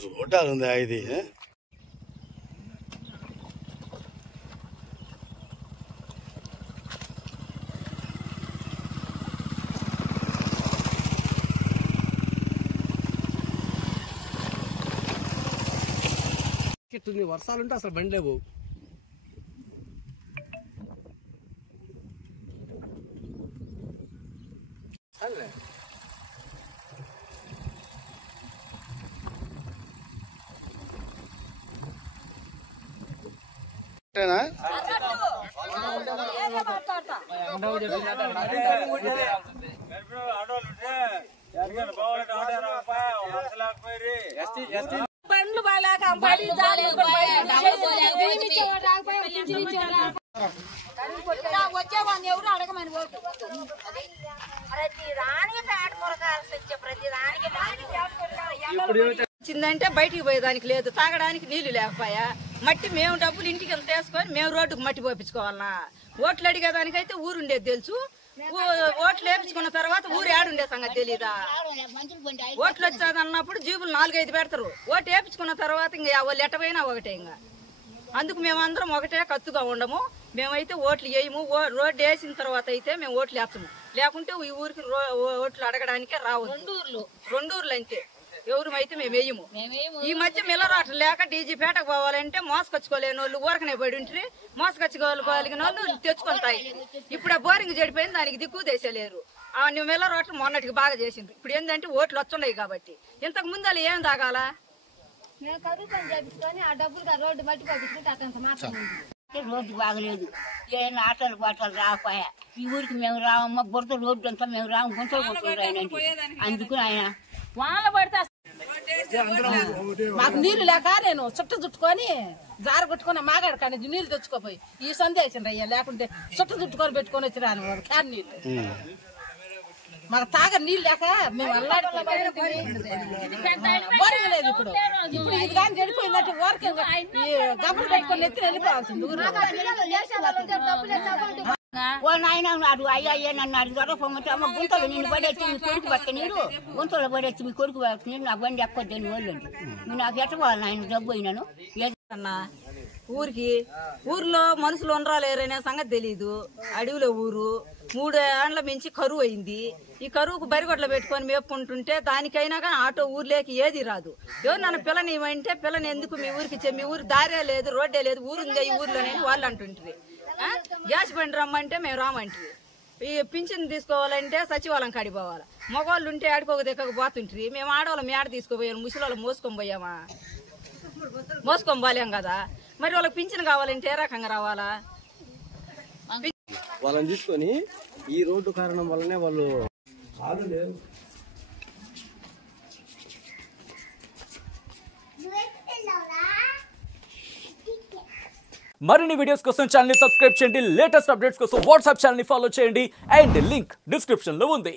Road ఉందా ఇది వర్షాలుంటే అసలు బండి లేవు. బండ్లు బాగా వచ్చేవాడిని ఎవరు అడగమని ఓటు ప్రతి దానికి వచ్చిందంటే బయటికి పోయేదానికి లేదు, తాగడానికి నీళ్లు లేకపోయా, మట్టి మేము డబ్బులు ఇంటికి తీసుకొని మేము రోడ్డుకు మట్టి పోపించుకోవాలన్నా. ఓట్లు అడిగేదానికైతే ఊరుండేది తెలుసు, ఓట్లు వేపించుకున్న తర్వాత ఊరు ఏడుండే సంగతి తెలీదా. ఓట్లు వచ్చేది అన్నప్పుడు జీబులు 4-5 పెడతారు, ఓటు వేపించుకున్న తర్వాత ఇంకా వాళ్ళు ఎట్టపోయినా ఒకటే. ఇంకా అందుకు మేమందరం ఒకటే కత్తుగా ఉండము. మేమైతే ఓట్లు వేయము, రోడ్డు వేసిన తర్వాత అయితే మేము ఓట్లు వేస్తాము, లేకుంటే ఈ ఊరికి ఓట్లు అడగడానికే రావు. 2 ఊర్లు అంతే, ఎవరమైతే మేము వేయము. ఈ మధ్య మిల్లరాట్లు లేక డీజీపేటకు పోవాలంటే మోసకొచ్చుకోలేని వాళ్ళు ఊరకనే పడి ఉంటే మోసకొచ్చుకోగలిగిన వాళ్ళు తెచ్చుకుంటాయి. ఇప్పుడు ఆ బోరింగ్ చెడిపోయింది, దానికి దిక్కు దేశలేరు. ఆ మిల్లరాట్లు మొన్నటికి బాగా చేసింది. ఇప్పుడు ఏంటంటే ఓట్లు వస్తున్నాయి కాబట్టి. ఇంతకు ముందు వాళ్ళు ఏం తాగాల రోడ్డు బాగలేదు, ఏమైనా ఆటలు పాటలు రాకపోయా. ఈ ఊరికి మేము రావమ్మా, బురద రోడ్డు అంతా మేము రాము, గుంటలు కొట్టుకుంటారు ఆయన. అందుకు ఆయన వాన పడితే మాకు నీళ్లు లేక నేను చుట్ట చుట్టుకొని జార కొట్టుకుని మాగాడు కానీ నీళ్లు తెచ్చుకోపోయి ఈ సందేశం రయ్యా, లేకుంటే చుట్ట చుట్టుకొని పెట్టుకొని వచ్చి రాను వాడు క్యాన్ నీళ్ళు. మాకు తాగ నీళ్ళు లేక మేము అల్లాడిపోలేదు. ఇప్పుడు ఇప్పుడు ఇది కానీ చెడిపోయిందంటే ఊరికి గబ్బులు పెట్టుకొని ఎత్తి వెళ్ళిపోవాల్సింది ఊరు. ఓ నాయన అన్నాడు, అయ్యా నన్ను అడిగారో పొమ్మటే అమ్మ గుంతలు నిన్ను పడేచ్చి మీ కొడుకు పట్ట నీరు, గుంతలు పడేచ్చి మీ కొడుకు పట్ట నీరు, నా బండి ఎక్కొద్దని వాళ్ళు నాకు ఎట్టవాలి ఆయన డబ్బు అయినాను. అన్నా ఊర్లో మనుషులు ఉండరాలేరనే సంగతి తెలీదు. అడవిలో ఊరు 3 ఏళ్ల మించి కరువు అయింది. ఈ కరువుకు బరిగొడ్లు పెట్టుకొని మేపుకుంటుంటే దానికైనా కానీ ఆటో ఊర్లోకి ఏది రాదు. ఎవరు నన్ను పిల్లని ఇవ్వంటే పిల్లని ఎందుకు మీ ఊరికి మీ ఊరు దారే లేదు, రోడ్డే లేదు, ఊరుందే ఈ ఊర్లోనే వాళ్ళు అంటుంటారు. గ్యాస్ బండి రమ్మంటే మేము రామంటారు. ఈ పింఛన్ తీసుకోవాలంటే సచివాలయం కాడికి పోవాలి. మగవాళ్ళు ఉంటే ఆడుకోక దిక్కకు పోతుంటారు. మేము ఆడవాళ్ళం మేడ తీసుకోపోయాము, ముసలి మోసుకొని పోయామా, మోసుకొని పోలేం కదా. మరి వాళ్ళకి పింఛన్ కావాలంటే ఏ రకంగా రావాలా? వాళ్ళని తీసుకొని ఈ రోడ్డు కారణం వల్లనే వాళ్ళు మరిన్ని వీడియోస్ కోసం ఛానల్ ని సబ్స్క్రైబ్ చేయండి, లేటెస్ట్ అప్డేట్స్ కోసం వాట్సాప్ ఛానల్ ని ఫాలో చేయండి అండ్ లింక్ డిస్క్రిప్షన్ లో ఉంది.